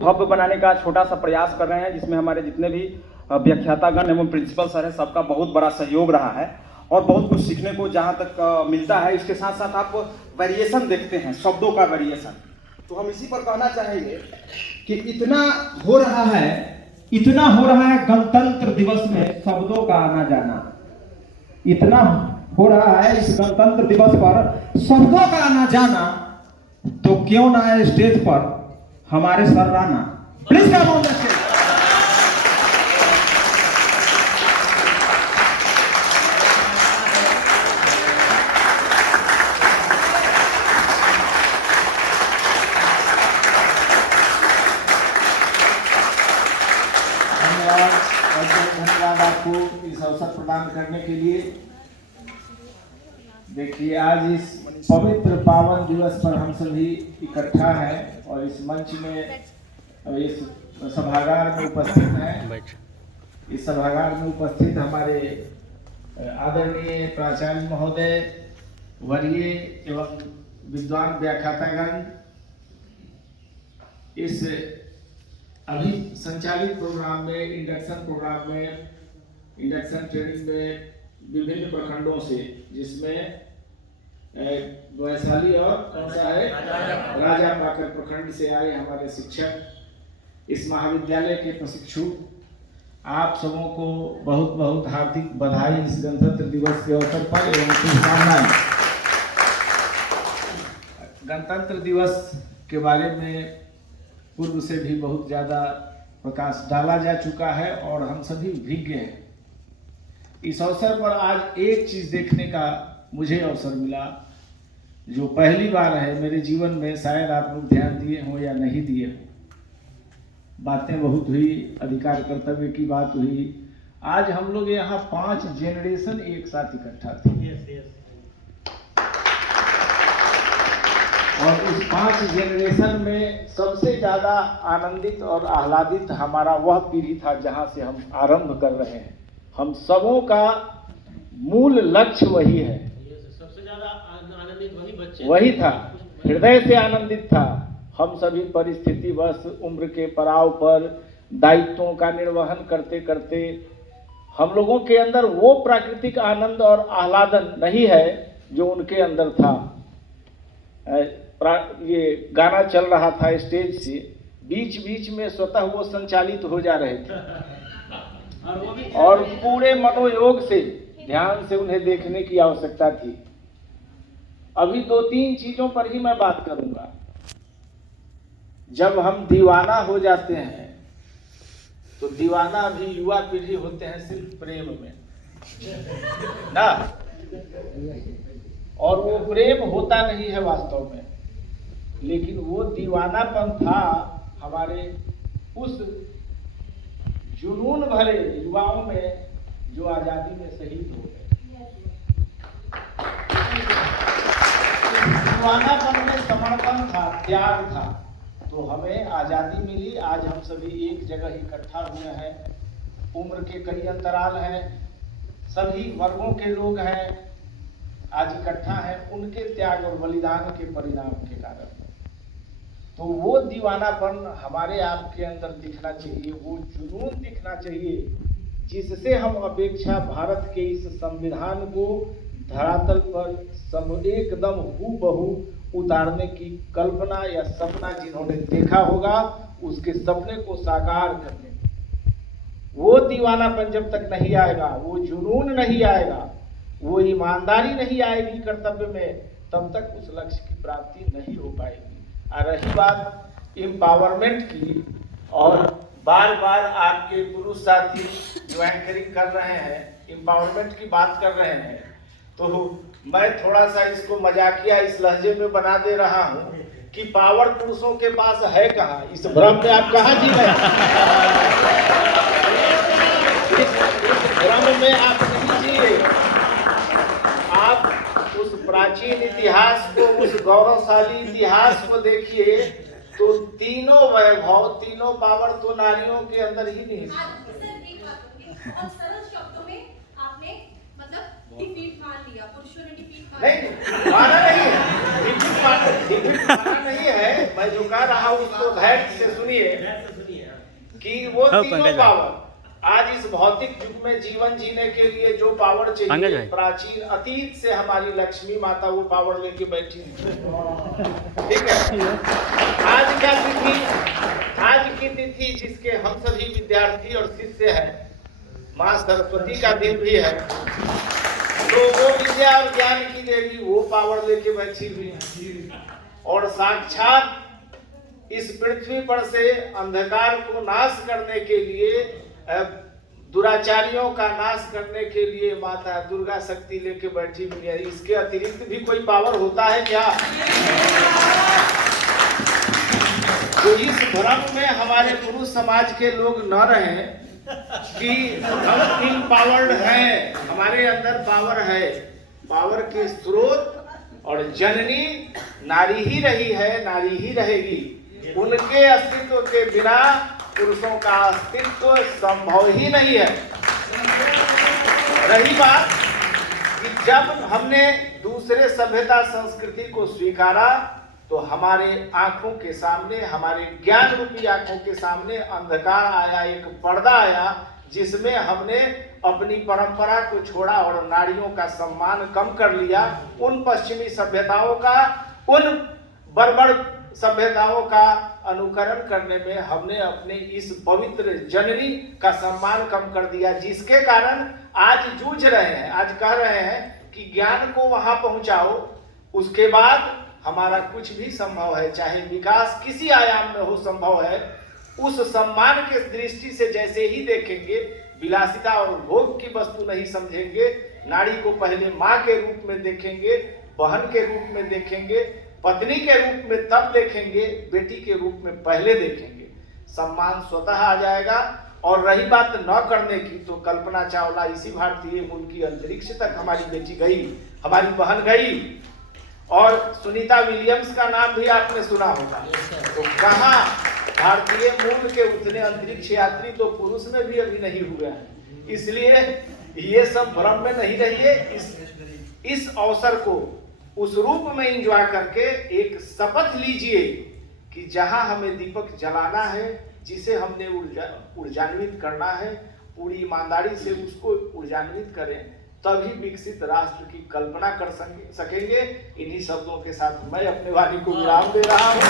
भव्य बनाने का छोटा सा प्रयास कर रहे हैं, जिसमें हमारे जितने भी व्याख्यातागण एवं प्रिंसिपल सर हैं, सबका बहुत बड़ा सहयोग रहा है और बहुत कुछ सीखने को जहाँ तक मिलता है। इसके साथ साथ आप वेरिएशन देखते हैं, शब्दों का वेरिएशन, तो हम इसी पर कहना चाहेंगे कि इतना हो रहा है गणतंत्र दिवस में शब्दों का आना जाना, इतना हो रहा है इस गणतंत्र दिवस पर शब्दों का आना जाना, तो क्यों ना आए स्टेज पर हमारे sir Rana. Please come on the stage. धन्यवाद आपको इस अवसर प्रदान करने के लिए। देखिए, आज इस पवित्र पावन दिवस पर हम सभी इकट्ठा हैं और इस मंच में, इस सभागार में उपस्थित हैं। इस सभागार में उपस्थित हमारे आदरणीय प्राचार्य महोदय, वरीय एवं विद्वान व्याख्यातागण, इस अभी संचालित प्रोग्राम में, इंडक्शन ट्रेनिंग में विभिन्न प्रखंडों से, जिसमें वैशाली और कौन सा है, राजा पाकर प्रखंड से आए हमारे शिक्षक, इस महाविद्यालय के प्रशिक्षु, आप सबों को बहुत बहुत हार्दिक बधाई इस गणतंत्र दिवस के अवसर पर एवं शुभकामनाएं। गणतंत्र दिवस के बारे में पूर्व से भी बहुत ज़्यादा प्रकाश डाला जा चुका है और हम सभी विज्ञ हैं। इस अवसर पर आज एक चीज़ देखने का मुझे अवसर मिला, जो पहली बार है मेरे जीवन में, शायद आप लोग ध्यान दिए हों या नहीं दिए हों। बातें बहुत हुई, अधिकार कर्तव्य की बात हुई। आज हम लोग यहाँ 5 जेनरेशन एक साथ इकट्ठा थे। और उस 5 जेनरेशन में सबसे ज़्यादा आनंदित और आह्लादित हमारा वह पीढ़ी था जहाँ से हम आरंभ कर रहे हैं। हम सबों का मूल लक्ष्य वही है, सबसे ज्यादा आनंदित वही बच्चे, वही था, हृदय से आनंदित था। हम सभी परिस्थिति बस उम्र के पड़ाव पर दायित्वों का निर्वहन करते करते हम लोगों के अंदर वो प्राकृतिक आनंद और आह्लादन नहीं है जो उनके अंदर था। ये गाना चल रहा था स्टेज से, बीच बीच में स्वतः वो संचालित हो जा रहे थे और पूरे मनोयोग से, ध्यान से उन्हें देखने की आवश्यकता थी। अभी 2-3 चीजों पर ही मैं बात करूंगा। जब हम दीवाना हो जाते हैं तो दीवाना भी युवा पीढ़ी होते हैं सिर्फ प्रेम में ना, और वो प्रेम होता नहीं है वास्तव में, लेकिन वो दीवानापन था हमारे उस जुनून भरे युवाओं में जो आजादी में शहीद हो गए। दीवानापन में समर्पण था, त्याग था, तो हमें आजादी मिली। आज हम सभी एक जगह इकट्ठा हुए हैं। उम्र के कई अंतराल हैं, सभी वर्गों के लोग हैं, आज इकट्ठा हैं उनके त्याग और बलिदान के परिणाम के कारण। तो वो दीवानापन हमारे आपके अंदर दिखना चाहिए, वो जुनून दिखना चाहिए, जिससे हम अपेक्षा भारत के इस संविधान को धरातल पर एकदम हूबहू उतारने की कल्पना या सपना जिन्होंने देखा होगा, उसके सपने को साकार करने, वो दीवानापन जब तक नहीं आएगा, वो जुनून नहीं आएगा, वो ईमानदारी नहीं आएगी कर्तव्य में, तब तक उस लक्ष्य की प्राप्ति नहीं हो पाएगी। और रही बात एम्पावरमेंट की, और बार बार आपके पुरुष साथी जो एंकरिंग कर रहे हैं एम्पावरमेंट की बात कर रहे हैं, तो मैं थोड़ा सा इसको मजाकिया इस लहजे में बना दे रहा हूँ कि पावर पुरुषों के पास है कहाँ, इस भ्रम में आप कहाँ जी रहे हैं? इस भ्रम में आप नहीं जिए। आप उस प्राचीन इतिहास को, उस गौरवशाली इतिहास को देखिए, तो तीनों वैभव, तीनों पावर तो नारियों के अंदर ही नहीं। और सरल शब्दों में आपने मतलब डिफीट मान लिया, पुरुषों ने डिफीट मान नहीं, माना नहीं है, माना नहीं है, मैं जो कह रहा हूँ उसको धैर्य से सुनिए कि वो तीनों पावर आज इस भौतिक युग में जीवन जीने के लिए जो पावर चाहिए, प्राचीन अतीत से हमारी लक्ष्मी माता वो पावर लेके बैठी है। ठीक है, आज की तिथि जिसके हम सभी विद्यार्थी और शिष्य हैं, माँ सरस्वती का दिन भी है, तो वो विद्या और ज्ञान की देवी वो पावर लेके बैठी हुई है और साक्षात इस पृथ्वी पर से अंधकार को नाश करने के लिए, दुराचारियों का नाश करने के लिए माता दुर्गा शक्ति लेके बैठी हुई है। इसके अतिरिक्त भी कोई पावर होता है क्या? तो इस भ्रम में हमारे पुरुष समाज के लोग न रहें कि हम इम्पावर्ड हैं, हमारे अंदर पावर है। पावर के स्रोत और जननी नारी ही रही है, नारी ही रहेगी। उनके अस्तित्व के बिना पुरुषों का अस्तित्व संभव ही नहीं है। रही बात कि जब हमने दूसरे सभ्यता संस्कृति को स्वीकारा तो हमारे आंखों के सामने, हमारे ज्ञान रूपी आंखों के सामने अंधकार आया, एक पर्दा आया जिसमें हमने अपनी परंपरा को छोड़ा और नारियों का सम्मान कम कर लिया। उन पश्चिमी सभ्यताओं का, उन बर्बर सभ्यताओं का अनुकरण करने में हमने अपने इस पवित्र जननी का सम्मान कम कर दिया, जिसके कारण आज जूझ रहे हैं। आज कह रहे हैं कि ज्ञान को वहां पहुंचाओ, उसके बाद हमारा कुछ भी संभव है, चाहे विकास किसी आयाम में हो संभव है। उस सम्मान के दृष्टि से जैसे ही देखेंगे, विलासिता और भोग की वस्तु नहीं समझेंगे, नारी को पहले माँ के रूप में देखेंगे, बहन के रूप में देखेंगे, पत्नी के रूप में तब देखेंगे, बेटी के रूप में पहले देखेंगे, सम्मान स्वतः आ जाएगा। और रही बात न करने की, तो कल्पना चावला इसी भारतीय मूल की अंतरिक्ष तक हमारी बेटी गई, हमारी बहन गई, और सुनीता विलियम्स का नाम भी आपने सुना होगा। तो कहाँ भारतीय मूल के उतने अंतरिक्ष यात्री तो पुरुष में भी अभी नहीं हुए हैं। इसलिए ये सब भ्रम में नहीं रहिए। इस अवसर को उस रूप में एंजॉय करके एक शपथ लीजिए कि जहां हमें दीपक जलाना है, जिसे हमने ऊर्जान्वित करना है, पूरी ईमानदारी से उसको ऊर्जान्वित करें, तभी विकसित राष्ट्र की कल्पना कर सकेंगे। इन्हीं शब्दों के साथ मैं अपने वाणी को विराम दे रहा हूँ।